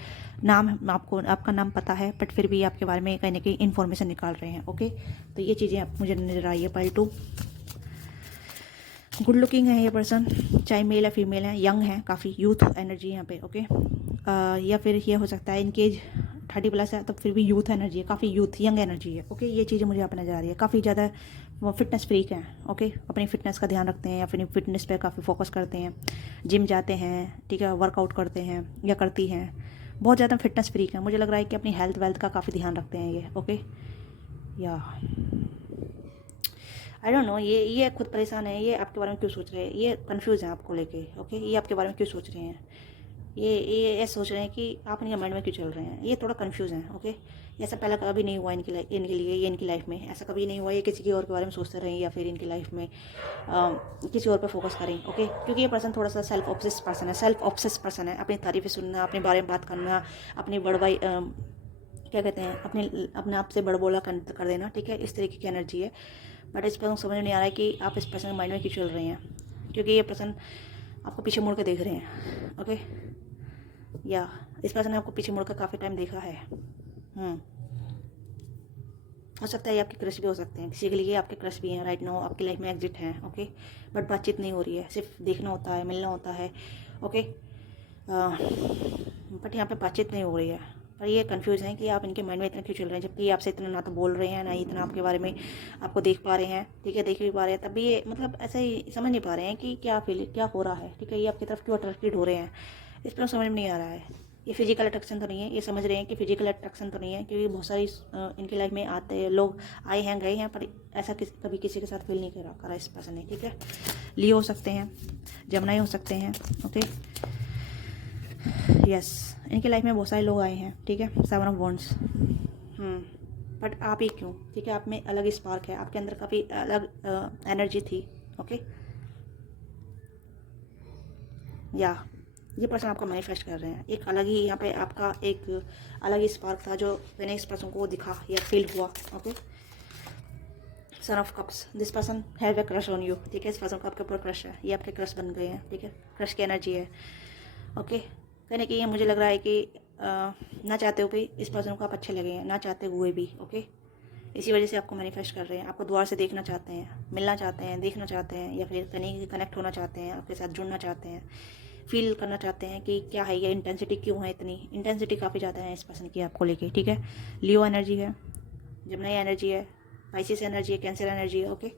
नाम आपको आपका नाम पता है बट फिर भी आपके बारे में कहीं ना कहीं इन्फॉर्मेशन निकाल रहे हैं। ओके, तो ये चीज़ें आप मुझे नजर आई है। पाइल 2 गुड लुकिंग है ये पर्सन, चाहे मेल या फीमेल है, यंग है, काफ़ी यूथ एनर्जी यहाँ पे। ओके, या फिर ये हो सकता है इनकी एज 30+ है, तो फिर भी यूथ एनर्जी है, काफ़ी यूथ यंग एनर्जी है। ओके, ये चीज़ें मुझे अपने जा रही है। काफ़ी ज़्यादा वो फिटनेस फ्रीक हैं। ओके, अपनी फिटनेस का ध्यान रखते हैं या फिर फिटनेस पे काफ़ी फोकस करते हैं, जिम जाते हैं। ठीक है, वर्कआउट करते हैं या करती हैं, बहुत ज़्यादा फिटनेस फ्रीक है। मुझे लग रहा है कि अपनी हेल्थ वेल्थ का काफ़ी ध्यान रखते हैं ये। ओके, या आई डोंट नो, ये खुद परेशान है। ये आपके बारे में क्यों सोच रहे हैं, ये कंफ्यूज है आपको लेके। ओके, ये आपके बारे में क्यों सोच रहे हैं, ये सोच रहे हैं कि आप इनके माइंड में क्यों चल रहे हैं, ये थोड़ा कंफ्यूज हैं। ओके, ऐसा पहले कभी नहीं हुआ इनके लिए, ये इनकी लाइफ में ऐसा कभी नहीं हुआ। ये किसी की और के बारे में सोचते रहें या फिर इनकी लाइफ में किसी और पे फोकस करें। ओके, क्योंकि ये पर्सन थोड़ा सा सेल्फ ऑब्सेस पर्सन है, सेल्फ ऑब्सेस पर्सन है। अपनी तारीफ़ें सुनना, अपने बारे में बात करना, अपनी बड़वाई क्या कहते हैं, अपने आप से बड़बोला कर देना। ठीक है, इस तरीके की एनर्जी है। बट इस पर्सन समझ नहीं आ रहा है कि आप इस पर्सन के माइंड में क्यों चल रहे हैं, क्योंकि ये पर्सन आपको पीछे मुड़ के देख रहे हैं। ओके, या इस पर्सन ने आपको पीछे मुड़ कर काफ़ी टाइम देखा है। हो सकता है ये आपके क्रश भी हो सकते हैं, किसी के लिए आपके क्रश भी हैं राइट नाउ, आपकी लाइफ में एग्जिट हैं। ओके, बट बातचीत नहीं हो रही है, सिर्फ देखना होता है, मिलना होता है। ओके, बट यहाँ पे बातचीत नहीं हो रही है। पर ये कंफ्यूज हैं कि आप इनके माइंड में इतना क्यों चल रहे हैं, जबकि आपसे इतना ना तो बोल रहे हैं, ना ही इतना आपके बारे में आपको देख पा रहे हैं। ठीक है, देख भी पा रहे हैं, तब भी ये मतलब ऐसे ही समझ नहीं पा रहे हैं कि क्या हो रहा है। ठीक है, ये आपकी तरफ क्यों अट्रैक्टेड हो रहे हैं, इस पर समझ में नहीं आ रहा है। ये फिजिकल अट्रैक्शन तो नहीं है, ये समझ रहे हैं कि फिजिकल अट्रैक्शन तो नहीं है, क्योंकि बहुत सारी इनकी लाइफ में आते हैं लोग, आए हैं गए हैं, पर ऐसा कभी किसी के साथ फील नहीं करा इस पर्सन ने। ठीक है, लियो हो सकते हैं, जमुनाई हो सकते हैं। ओके, यस, इनकी लाइफ में बहुत सारे लोग आए हैं। ठीक है, 7 ऑफ वॉन्ड्स। बट आप ही क्यों, ठीक है, आप में अलग स्पार्क है, आपके अंदर काफ़ी अलग एनर्जी थी। ओके, या ये पर्सन आपका मैनिफेस्ट कर रहे हैं, एक अलग ही यहाँ पे आपका एक अलग ही स्पार्क था जो मैंने इस पर्सन को दिखा या फील हुआ। Okay, son of cups, this person have a crush on you. ठीक है, इस पर्सन का आपके ऊपर क्रश है, ये आपके क्रश बन गए हैं। ठीक है, क्रश की एनर्जी है। ओके, कहीं ना कहीं मुझे लग रहा है कि ना चाहते हुए भी इस पर्सन को आप अच्छे लगे हैं, ना चाहते हुए भी। ओके, इसी वजह से आपको मैनिफेस्ट कर रहे हैं, आपको दोबारा से देखना चाहते हैं, मिलना चाहते हैं, देखना चाहते हैं, या फिर कहीं कनेक्ट होना चाहते हैं, आपके साथ जुड़ना चाहते हैं, फील करना चाहते हैं कि क्या है ये इंटेंसिटी, क्यों है इतनी इंटेंसिटी, काफ़ी ज़्यादा है इस पर्सन की आपको लेके। ठीक है, लियो एनर्जी है, जमुनाई एनर्जी है, पाइसिस एनर्जी है, कैंसर एनर्जी है। ओके,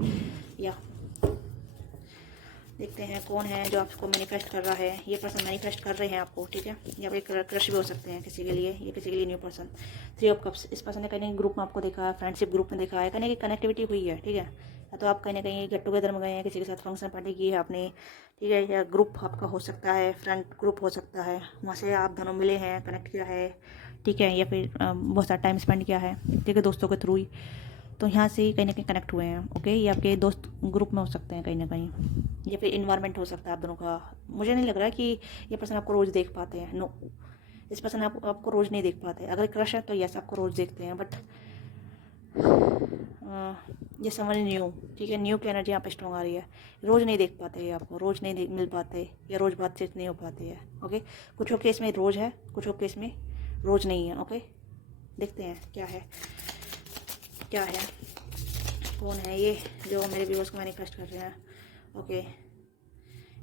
या देखते हैं कौन है जो आपको मैनिफेस्ट कर रहा है। ये पर्सन मैनिफेस्ट कर रहे हैं आपको। ठीक है, या फिर क्रश भी हो सकते हैं किसी के लिए, ये किसी के लिए न्यू पर्सन। 3 ऑफ कप्स, इस पर्सन ने कहीं ग्रुप में आपको देखा है, फ्रेंडशिप ग्रुप में देखा है, कहीं कनेक्टिविटी हुई है। ठीक है, या तो आप कहीं ना कहीं गेट टुगेदर में गए हैं, किसी के साथ फंक्शन पार्टी की है आपने। ठीक है, या ग्रुप आपका हो सकता है, फ्रेंड ग्रुप हो सकता है, वहाँ से आप दोनों मिले हैं, कनेक्ट किया है। ठीक है, या फिर बहुत सारा टाइम स्पेंड किया है। ठीक है, दोस्तों के थ्रू ही, तो यहाँ से कहीं ना कहीं कनेक्ट हुए हैं। ओके, ये आपके दोस्त ग्रुप में हो सकते हैं कहीं ना कहीं, या फिर इन्वायरमेंट हो सकता है आप दोनों का। मुझे नहीं लग रहा है कि ये पर्सन आपको रोज़ देख पाते हैं। नो, इस पर्सन आपको रोज़ नहीं देख पाते। अगर क्रश है तो यस आपको रोज़ देखते हैं, बट ये समझ नहीं हूँ। ठीक है, न्यू की एनर्जी यहाँ पे स्ट्रॉन्ग आ रही है, रोज़ नहीं देख पाते ये आपको, रोज़ नहीं मिल पाते, या रोज़ बातचीत नहीं हो पाती है। ओके, कुछ केस में रोज़ है, कुछ केस में रोज़ नहीं है। ओके, देखते हैं क्या है, कौन है ये जो मेरे व्यूअर्स को मैनिफेस्ट कर रहे हैं। ओके,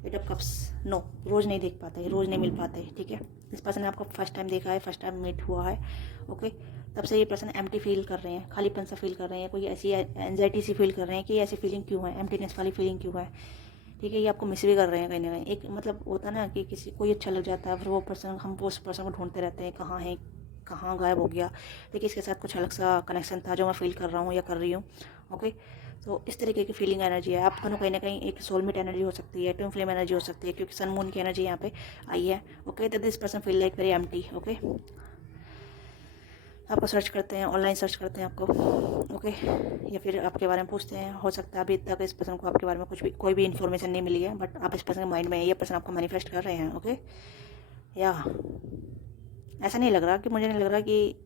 8 ऑफ कप्स, नो, रोज़ नहीं देख पाते, रोज़ नहीं मिल पाते। ठीक है, इस पर्सन ने आपको फर्स्ट टाइम देखा है, फर्स्ट टाइम मीट हुआ है। ओके, तब से ये पर्सन एम्प्टी फील कर रहे हैं, खालीपन सा फील कर रहे हैं, कोई ऐसी एंजाइटी सी फील कर रहे हैं कि ऐसी फीलिंग क्यों है, एम्प्टीनेस वाली फीलिंग क्यों है। ठीक है, ये आपको मिस भी कर रहे हैं कहीं ना कहीं। एक मतलब होता है ना कि किसी कोई अच्छा लग जाता है, फिर वो पर्सन, हम उस पर्सन को ढूंढते रहते हैं, कहाँ है, कहाँ गायब हो गया। देखिए, इसके साथ कुछ अलग सा कनेक्शन था जो मैं फील कर रहा हूँ या कर रही हूँ। ओके, तो इस तरीके की फीलिंग एनर्जी है। आप दोनों कहीं ना कहीं एक सोलमेट एनर्जी हो सकती है, ट्विन फ्लेम एनर्जी हो सकती है, क्योंकि सन मून की एनर्जी यहाँ पे आई है। ओके, तो this person feel like very empty. Okay, आपको सर्च करते हैं, ऑनलाइन सर्च करते हैं आपको, ओके, या फिर आपके बारे में पूछते हैं। हो सकता है अभी तक इस पर्सन को आपके बारे में कोई भी इन्फॉर्मेशन नहीं मिली है, बट आप इस पर्सन के माइंड में है, ये पर्सन आपको मैनिफेस्ट कर रहे हैं। ओके, या ऐसा नहीं लग रहा कि, मुझे नहीं लग रहा कि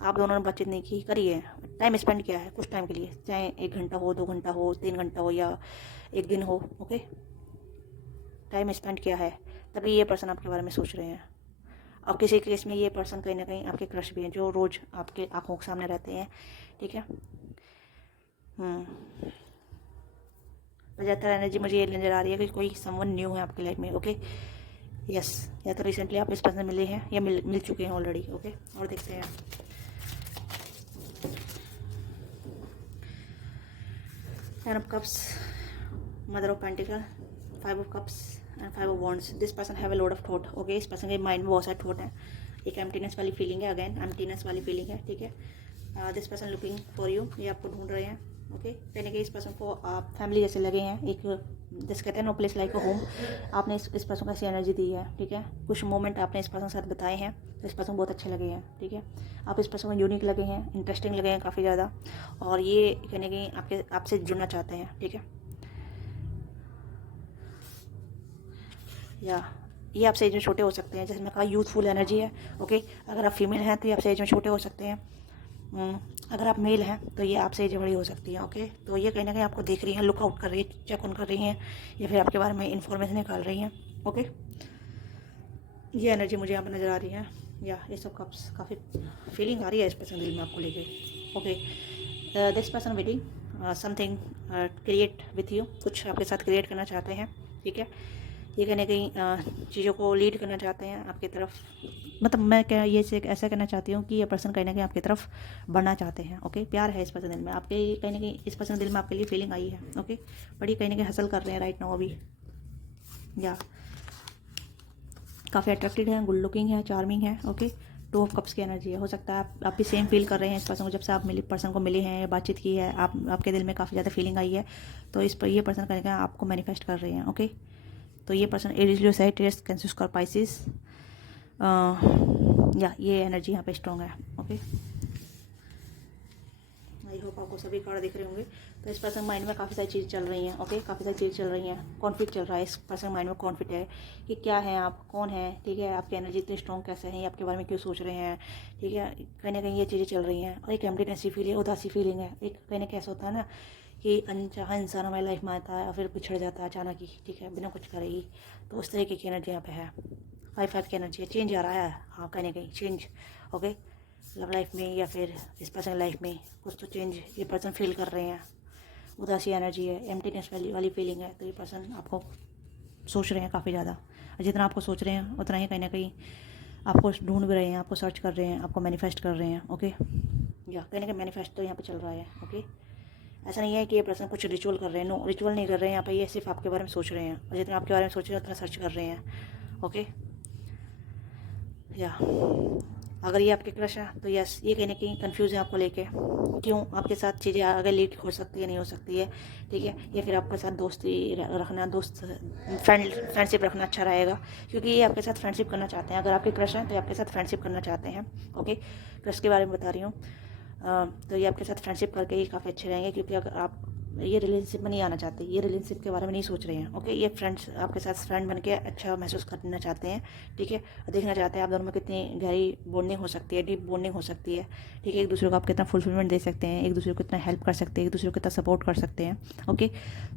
आप दोनों ने बातचीत नहीं की, करी है, टाइम स्पेंड किया है कुछ टाइम के लिए, चाहे 1 घंटा हो, 2 घंटा हो, 3 घंटा हो, या 1 दिन हो। ओके, टाइम स्पेंड किया है, तभी ये पर्सन आपके बारे में सोच रहे हैं। और किसी केस में ये पर्सन कहीं ना कहीं आपके क्रश भी हैं, जो रोज़ आपके आंखों के सामने रहते हैं। ठीक है, ज़्यादातर एनर्जी मुझे ये नज़र आ रही है कि कोई समवन न्यू है आपकी लाइफ में। ओके, यस, या तो रिसेंटली आप इस पर्सन मिले हैं या मिल चुके हैं ऑलरेडी। ओके, और देखते हैं। Ten of cups, mother of pentacle, 5 of cups and 5 of wands. This person have a lot of thought. Okay, इस पर्सन के माइंड में बहुत सारे थॉट हैं। एक एम्प्टीनेस वाली फीलिंग है, अगेन एम्प्टीनेस वाली फीलिंग है। ठीक है, this person looking for you, ये आपको ढूंढ रहे हैं। ओके, कहीं ना कहीं इस पर्सन को आप फैमिली जैसे लगे हैं, एक जैसे कहते हैं no place like a home. आपने इस पर्सन को ऐसी एनर्जी दी है। ठीक है, कुछ मोमेंट आपने इस पर्सन के साथ बताए हैं, तो इस पर्सन बहुत अच्छे लगे हैं। ठीक है, आप इस पर्सन को यूनिक लगे हैं, इंटरेस्टिंग लगे हैं काफ़ी ज़्यादा, और ये कहीं ना कहीं आपसे जुड़ना चाहते हैं। ठीक है, या ये आपसे एज में छोटे हो सकते हैं, जैसे मैं कहा यूथफुल एनर्जी है। ओके, अगर आप फीमेल हैं तो ये आपसे एज में छोटे हो सकते हैं। अगर आप मेल हैं तो ये आपसे एज बड़ी हो सकती है। ओके, तो ये कहीं ना कहीं आपको देख रही हैं, लुकआउट कर रही है, चेक ऑन कर रही हैं, या फिर आपके बारे में इंफॉर्मेशन निकाल रही हैं। ओके, ये एनर्जी मुझे यहाँ पर नज़र आ रही है। या ये सब काफ़ी फीलिंग आ रही है इस पर्सन दिल में आपको लेके। Okay, this person waiting something create with you, कुछ आपके साथ क्रिएट करना चाहते हैं। ठीक है, ये कहीं ना कहीं चीज़ों को लीड करना चाहते हैं आपकी तरफ। मतलब मैं क्या ये से ऐसा कहना चाहती हूँ कि ये पर्सन कहीं ना कहीं आपकी तरफ बढ़ना चाहते हैं। ओके, प्यार है इस पर्सन दिल में आपके, कहीं ना कहीं इस पर्सन दिल में आपके लिए फीलिंग आई है। ओके, बड़ी कहीं ना कहीं हसल कर रहे हैं राइट नाउ अभी। या काफ़ी अट्रैक्टेड है, गुड लुकिंग है, चार्मिंग है। ओके, 2 ऑफ कप्स की एनर्जी है। हो सकता है आप भी सेम फील कर रहे हैं इस पर्सन को, जब से आप पर्सन को मिले हैं, बातचीत की है, आपके दिल में काफ़ी ज़्यादा फीलिंग आई है, तो इस पर ये पर्सन कहीं ना कहीं आपको मैनिफेस्ट कर रहे हैं। ओके, तो ये person एरिज citrus cancer score Pisces, या ये एनर्जी यहाँ पे स्ट्रॉन्ग है। ओके, आई होप आपको सभी कार्ड दिख रहे होंगे। तो इस पर्सन माइंड में काफ़ी सारी चीज़ चल रही हैं। ओके, काफ़ी सारी चीज़ चल रही हैं, कॉन्फ्लिक्ट चल रहा है इस पर्सन माइंड में। कॉन्फ्लिक्ट है कि क्या है, आप कौन है। ठीक है, आपकी एनर्जी इतनी स्ट्रॉन्ग कैसे है, आपके बारे में क्यों सोच रहे हैं। ठीक है, कहीं ना कहीं ये चीज़ें चल रही हैं। और एक एम्प्टीनेस फील है, उदासी फीलिंग है। एक कहीं ना कैसा होता है ना कि अनचाहा इंसान हमारी लाइफ में आता है और फिर बिछड़ जाता है अचानक ही। ठीक है, बिना कुछ करे ही, तो उस तरीके की एनर्जी यहाँ पे है। 5 की एनर्जी है, चेंज आ रहा है। हाँ, कहीं ना कहीं चेंज। ओके, लव लाइफ में या फिर इस पर्सन लाइफ में कुछ तो चेंज ये पर्सन फील कर रहे हैं। उदासी एनर्जी है, एम्प्टीनेस वाली फीलिंग है, तो ये पर्सन आपको सोच रहे हैं काफ़ी ज़्यादा। और जितना आपको सोच रहे हैं उतना ही कहीं ना कहीं आपको ढूंढ भी रहे हैं, आपको सर्च कर रहे हैं, आपको मैनिफेस्ट कर रहे हैं। ओके, या कहीं ना कहीं मैनिफेस्ट तो यहाँ पे चल रहा है। ओके, ऐसा नहीं है कि ये पर्सन कुछ रिचुअल कर रहे हैं, नो रिचुअल नहीं कर रहे हैं यहाँ पे, ये सिर्फ आपके बारे में सोच रहे हैं, और जितना आपके बारे में सोच रहे हैं उतना सर्च कर रहे हैं। ओके, या अगर ये आपके क्रश है तो यस, ये कहीं ना कहीं कन्फ्यूज़ है आपको लेके, क्यों आपके साथ चीज़ें आगे लीड हो सकती है, नहीं हो सकती है। ठीक है, या फिर आपके साथ दोस्ती रखना, फ्रेंडशिप रखना अच्छा रहेगा, क्योंकि ये आपके साथ फ्रेंडशिप करना चाहते हैं। अगर आपके क्रश हैं तो ये आपके साथ फ्रेंडशिप करना चाहते हैं। ओके, क्रश के बारे में बता रही हूँ। तो ये आपके साथ फ्रेंडशिप करके ही काफ़ी अच्छे रहेंगे, क्योंकि अगर आप ये रिलेशनशिप में नहीं आना चाहते, ये रिलेशनशिप के बारे में नहीं सोच रहे हैं। ओके, ये फ्रेंड्स आपके साथ फ्रेंड बन के अच्छा महसूस करना चाहते हैं। ठीक है, देखना चाहते हैं आप दोनों में कितनी गहरी बॉन्डिंग हो सकती है, डीप बॉन्डिंग हो सकती है। ठीक है, एक दूसरे को आप कितना फुलफिलमेंट दे सकते हैं, एक दूसरे को कितना हेल्प कर सकते हैं, एक दूसरे को कितना सपोर्ट कर सकते हैं। ओके,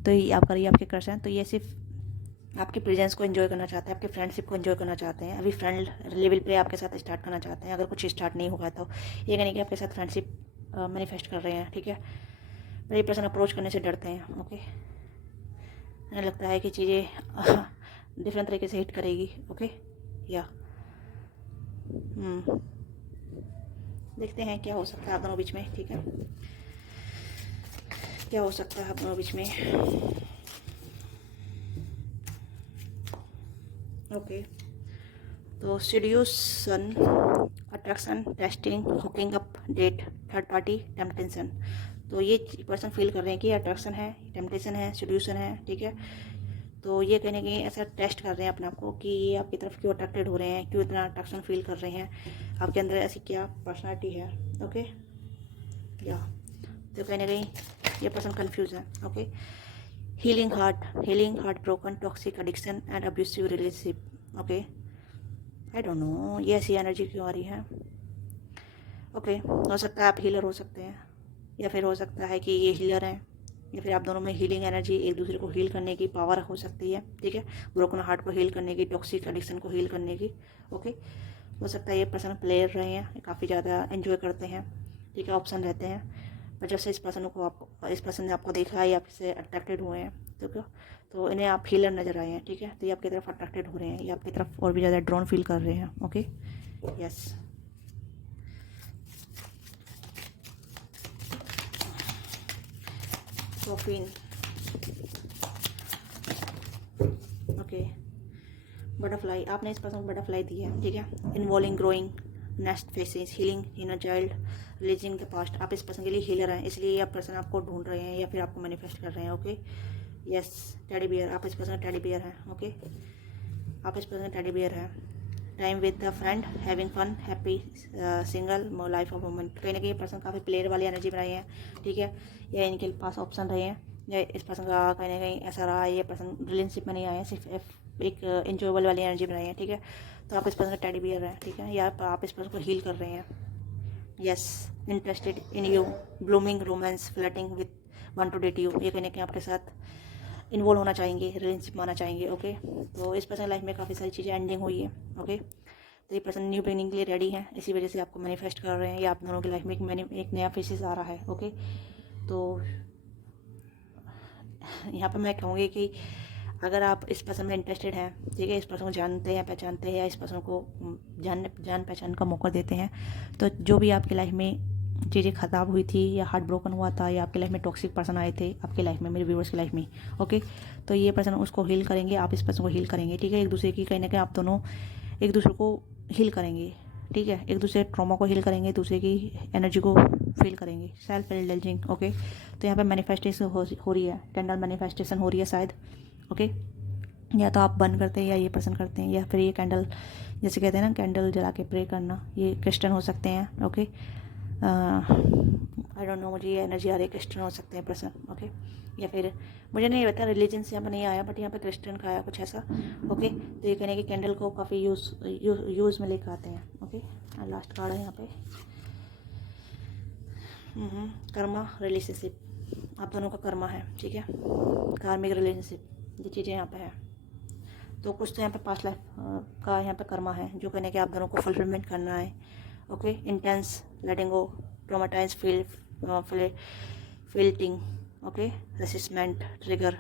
तो ये आपके क्रश हैं, तो ये सिर्फ आपके प्रेजेंस को एंजॉय करना चाहते हैं, आपके फ्रेंडशिप को एंजॉय करना चाहते हैं। अभी फ्रेंड लेवल पे आपके साथ स्टार्ट करना चाहते हैं। अगर कुछ स्टार्ट नहीं होगा तो ये कहने कि आपके साथ फ्रेंडशिप मैनिफेस्ट कर रहे हैं। ठीक है, पर ये पर्सन अप्रोच करने से डरते हैं। ओके, उन्हें लगता है कि चीज़ें डिफरेंट तरीके से हिट करेगी। ओके, या देखते हैं क्या हो सकता है आप दोनों बीच में। ठीक है, क्या हो सकता है आप दोनों बीच में। ओके, तो seduction, attraction, testing, hooking up, date, third party, temptation. तो ये पर्सन फील कर रहे हैं कि अट्रैक्शन है, टेम्पटेशन है, सेड्यूशन है, ठीक है। तो ये कहीं ना कहीं ऐसा टेस्ट कर रहे हैं अपने आप को कि ये आपकी तरफ क्यों अट्रैक्टेड हो रहे हैं, क्यों इतना अट्रैक्शन फील कर रहे हैं, आपके अंदर ऐसी क्या पर्सनैलिटी है। ओके, या तो कहीं ना कहीं ये पर्सन कंफ्यूज है। Okay, healing heart broken, toxic addiction and abusive relationship. Okay, I don't know ये ऐसी एनर्जी क्यों आ रही है। ओके, हो सकता है आप हीलर हो सकते हैं, या फिर हो सकता है कि ये हीलर हैं, या फिर आप दोनों में हीलिंग एनर्जी, एक दूसरे को हील करने की पावर हो सकती है, ठीक है। ब्रोकन हार्ट को हील करने की, टॉक्सिक एडिक्शन को हील करने की। ओके, हो सकता है ये पर्सन प्लेयर रहे हैं, काफ़ी ज़्यादा एंजॉय करते हैं, ठीक है, ऑप्शन रहते हैं। पर जब से इस पर्सन ने आपको देखा है या आपसे अट्रैक्टेड हुए हैं, तो इन्हें आप हीलर नज़र आए हैं, ठीक है। तो ये आपकी तरफ अट्रैक्टेड हो रहे हैं, ये आपकी तरफ और भी ज़्यादा ड्रॉन फील कर रहे हैं। Okay, yes. Coffin, okay, butterfly, आपने इस पर्सन को बटरफ्लाई दी है, ठीक है। Involving growing next phases, healing inner child, releasing the past. आप इस पर्सन के लिए हीलर हैं, इसलिए आप पर्सन आपको ढूंढ रहे हैं या फिर आपको मैनिफेस्ट कर रहे हैं। Okay, yes. टेडी बियर, आप इस पर्सन टेडी बियर हैं। ओके, आप इस पर्सन टेडी बियर हैं। Time with the friend, having fun, happy, single, life of woman. कहीं ना कहीं पर्सन काफ़ी प्लेयर वाली एनर्जी में रहे हैं, ठीक है, या इनके पास ऑप्शन रहे हैं, या इस पर्सन का कहीं ना कहीं ऐसा रहा है ये पर्सन रिलेशनशिप में नहीं आए हैं, सिर्फ एक इंजॉयबल वाली एनर्जी में रहे हैं, ठीक है। तो आप इस पर्सन का टेडी बियर हैं, ठीक है, या आप इस पर्सन को हील कर रहे हैं। Yes, interested in you, blooming romance, flirting with, want to date you. ये कहीं ना कहीं आपके साथ इन्वॉल्व होना चाहेंगे, रिलेशनशिप में आना चाहेंगे। ओके, तो इस पर्सन लाइफ में काफ़ी सारी चीज़ें एंडिंग हुई है। ओके, तो ये पर्सन न्यू बिगिनिंग के लिए रेडी है, इसी वजह से आपको मैनिफेस्ट कर रहे हैं, या आप दोनों की लाइफ में एक नया फेसिस आ रहा है। ओके, तो यहाँ पर मैं कहूँगी कि अगर आप इस पर्सन में इंटरेस्टेड हैं, ठीक है, इस पर्सन को जानते हैं, पहचानते हैं, या इस पर्सन को जान पहचान का मौका देते हैं, तो जो भी आपकी लाइफ में चीज़ें ख़राब हुई थी, या हार्ट ब्रोकन हुआ था, या आपकी लाइफ में टॉक्सिक पर्सन आए थे आपकी लाइफ में, मेरे व्यूअर्स की लाइफ में, ओके, तो ये पर्सन उसको हील करेंगे, आप इस पर्सन को हील करेंगे, ठीक है। एक दूसरे की कहीं ना कहीं आप दोनों एक दूसरे को हील करेंगे, ठीक है, एक दूसरे ट्रॉमा को हील करेंगे, दूसरे की एनर्जी को फील करेंगे, सेल्फ इंडल्जिंग। ओके, तो यहाँ पे मैनिफेस्टेशन हो रही है, कैंडल मैनिफेस्टेशन हो रही है शायद। ओके, या तो आप बंद करते हैं या ये पसंद करते हैं, या फिर ये कैंडल, जैसे कहते हैं ना कैंडल जला के प्रे करना, ये क्रिश्चियन हो सकते हैं। ओके, आई डोंट नो, मुझे ये एनर्जी आ रही है क्रिश्चियन हो सकते हैं पर्सन। ओके, या फिर मुझे नहीं पता, रिलीजन से यहाँ पर नहीं आया, बट यहाँ पे क्रिश्चियन का आया कुछ ऐसा। ओके, तो ये कहने की कैंडल को काफ़ी यूज़ में लेकर आते हैं। ओके, लास्ट कार्ड है यहाँ पे, कर्मा रिलेशनशिप, आप दोनों का कर्मा है, ठीक है, कार्मिक रिलेशनशिप, ये चीज़ें यहाँ पे है। तो कुछ तो यहाँ पे पास्ट लाइफ का यहाँ पे कर्मा है, जो कहने कि आप दोनों को फुलफिलमेंट करना है। ओके, इंटेंस, लेटिंग गो, ट्रोमाटाइज, फील्टिंग, ओके, रेसिस्टमेंट, ट्रिगर।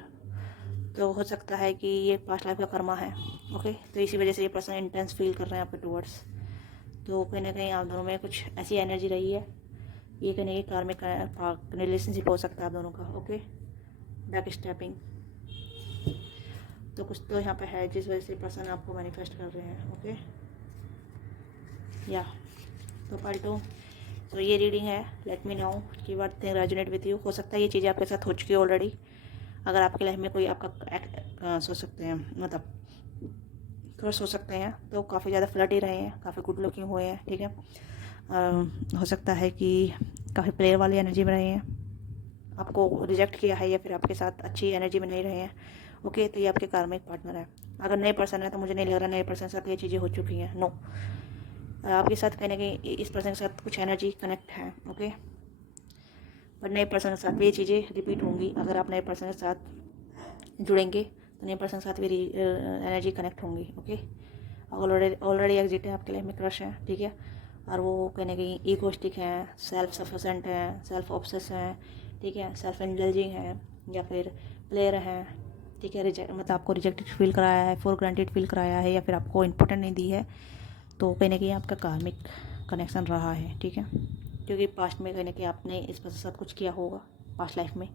तो हो सकता है कि ये पास्ट लाइफ का कर्मा है। ओके, तो इसी वजह से ये पर्सन इंटेंस फील कर रहे हैं आपके टूवर्ड्स। तो कहीं ना कहीं आप दोनों में कुछ ऐसी एनर्जी रही है, ये कहने की कार्मिक रिलेशनशिप हो सकता है आप दोनों का। ओके, बैक स्टेपिंग, तो कुछ तो यहाँ पे है जिस वजह से पर्सन आपको मैनिफेस्ट कर रहे हैं। ओके, या तो पाल्टो, तो ये रीडिंग है, लेट मी नो कि what thing resonate with you. हो सकता है ये चीज़ें आपके साथ हो चुकी है ऑलरेडी, अगर आपकी लाइफ में कोई आपका सोच सकते हैं, मतलब क्रश हो सकते हैं, तो काफ़ी ज़्यादा फ्लर्ट ही रहे हैं, काफ़ी गुड लुकिंग हुए हैं, ठीक है। हो सकता है कि काफ़ी प्लेयर वाली एनर्जी में रहे हैं, आपको रिजेक्ट किया है, या फिर आपके साथ अच्छी एनर्जी में नहीं रहे हैं। ओके, तो ये आपके कार्मिक पार्टनर है। अगर नए पर्सन है तो मुझे नहीं लग रहा नए पर्सन के साथ ये चीज़ें हो चुकी हैं, नो। आपके साथ कहीं ना कहीं इस पर्सन के साथ कुछ एनर्जी कनेक्ट है। ओके, बट नए पर्सन के साथ भी ये चीज़ें रिपीट होंगी। अगर आप नए पर्सन के साथ जुड़ेंगे तो नए पर्सन के साथ भी एनर्जी कनेक्ट होंगी। ओके, ऑलरेडी एग्जिट है आपके लाइफ में, क्रश है, ठीक है, और वो कहीं ना कहीं ईगोइस्टिक हैं, सेल्फ सफिशेंट हैं, सेल्फ ऑब्सेस हैं, ठीक है, सेल्फ इंडल्जिंग है, या फिर प्लेयर हैं, ठीक है, मतलब आपको रिजेक्टेड फील कराया है, फॉर ग्रांटेड फील कराया है, या फिर आपको इम्पोर्टेंट नहीं दी है। तो कहीं ना कहीं आपका कार्मिक कनेक्शन रहा है, ठीक है, क्योंकि पास्ट में कहीं ना कहीं आपने इस पर्सन के साथ कुछ किया होगा पास्ट लाइफ में,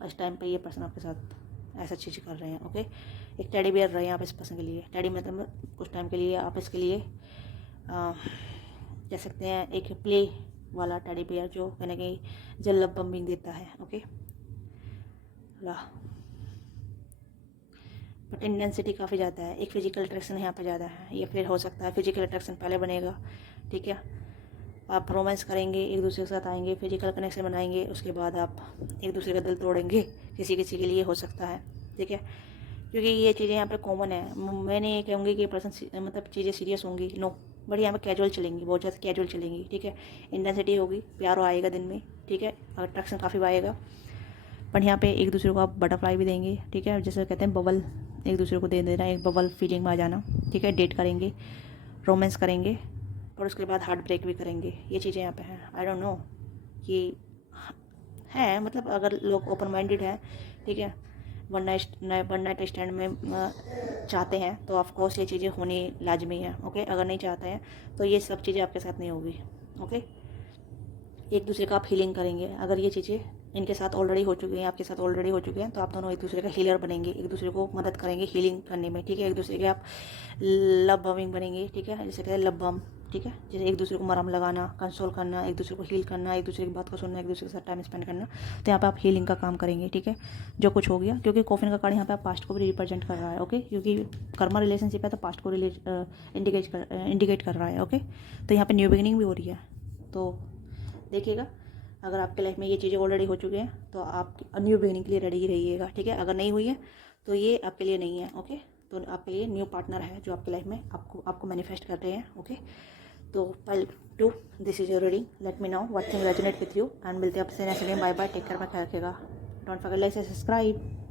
और इस टाइम पे ये पर्सन आपके साथ ऐसा चीज़ कर रहे हैं। ओके, एक टेडी बियर रहे हैं आप इस पर्सन के लिए, टेडी मतलब कुछ टाइम के लिए आप इसके लिए कह सकते हैं एक प्ले वाला टेडी बियर जो कहीं ना कहीं जल्लब बम्बिंग देता है। ओके, ला बट इंटेंसिटी काफ़ी ज़्यादा है, एक फिजिकल अट्रैक्शन यहाँ पे ज़्यादा है, या फिर हो सकता है फिजिकल अट्रैक्शन पहले बनेगा, ठीक है। आप रोमांस करेंगे, एक दूसरे के साथ आएंगे, फिजिकल कनेक्शन बनाएंगे, उसके बाद आप एक दूसरे का दिल तोड़ेंगे, किसी किसी के लिए हो सकता है, ठीक है। क्योंकि ये चीज़ें यहाँ पे कॉमन है। मैं नहीं ये कहूँगी कि पर्सन मतलब चीज़ें सीरियस होंगी, नो, बट यहाँ पे कैजुअल चलेंगी, बहुत ज़्यादा कैजुअल चलेंगी, ठीक है। इंटेंसिटी होगी, प्यार आएगा दिन में, ठीक है, अट्रैक्शन काफ़ी आएगा, पर यहाँ पे एक दूसरे को आप बटरफ्लाई भी देंगे, ठीक है, जैसे कहते हैं बबल, एक दूसरे को दे देना, एक बबल फीलिंग में आ जाना, ठीक है। डेट करेंगे, रोमांस करेंगे, और उसके बाद हार्ट ब्रेक भी करेंगे। ये चीज़ें यहाँ पे हैं। आई डोंट नो कि है, मतलब अगर लोग ओपन माइंडेड हैं, ठीक है, वन नाइट स्टैंड में चाहते हैं तो ऑफ कोर्स ये चीज़ें होनी लाजमी है। ओके, अगर नहीं चाहते हैं तो ये सब चीज़ें आपके साथ नहीं होगी। ओके, एक दूसरे का आप हीलिंग करेंगे। अगर ये चीज़ें इनके साथ ऑलरेडी हो चुकी हैं, आपके साथ ऑलरेडी हो चुके हैं, तो आप दोनों एक दूसरे का हीलर बनेंगे, एक दूसरे को मदद करेंगे हीलिंग करने में, ठीक है। एक दूसरे के आप लव बमिंग बनेंगे, ठीक है, जैसे कहते हैं लव बम, ठीक है, जैसे एक दूसरे को मरहम लगाना, कंसोल करना, एक दूसरे को हील करना, एक दूसरे की बात को सुनना, एक दूसरे के साथ टाइम स्पेंड करना। तो यहाँ पे आप हीलिंग का काम करेंगे, ठीक है, जो कुछ हो गया। क्योंकि कॉफिन का कार्ड यहाँ पे आप पास्ट को भी रिप्रेजेंट कर रहा है। ओके, क्योंकि कर्मा रिलेशनशिप है तो पास्ट को इंडिकेट कर रहा है। ओके, तो यहाँ पे न्यू बिगिनिंग भी हो रही है। तो देखिएगा, अगर आपके लाइफ में ये चीज़ें ऑलरेडी हो चुकी हैं तो आप न्यू बिगिनिंग के लिए रेडी ही रहिएगा, ठीक है। अगर नहीं हुई है तो ये आपके लिए नहीं है। ओके, तो आपके लिए न्यू पार्टनर है जो आपके लाइफ में आपको मैनिफेस्ट कर रहे हैं। ओके, तो पहले to this is your reading, let me know what thing resonate with you, and मिलते हैं आपसे next time. Bye bye, take care, में ख्याल रखिएगा, डोंट फॉरगेट लाइक सब्सक्राइब।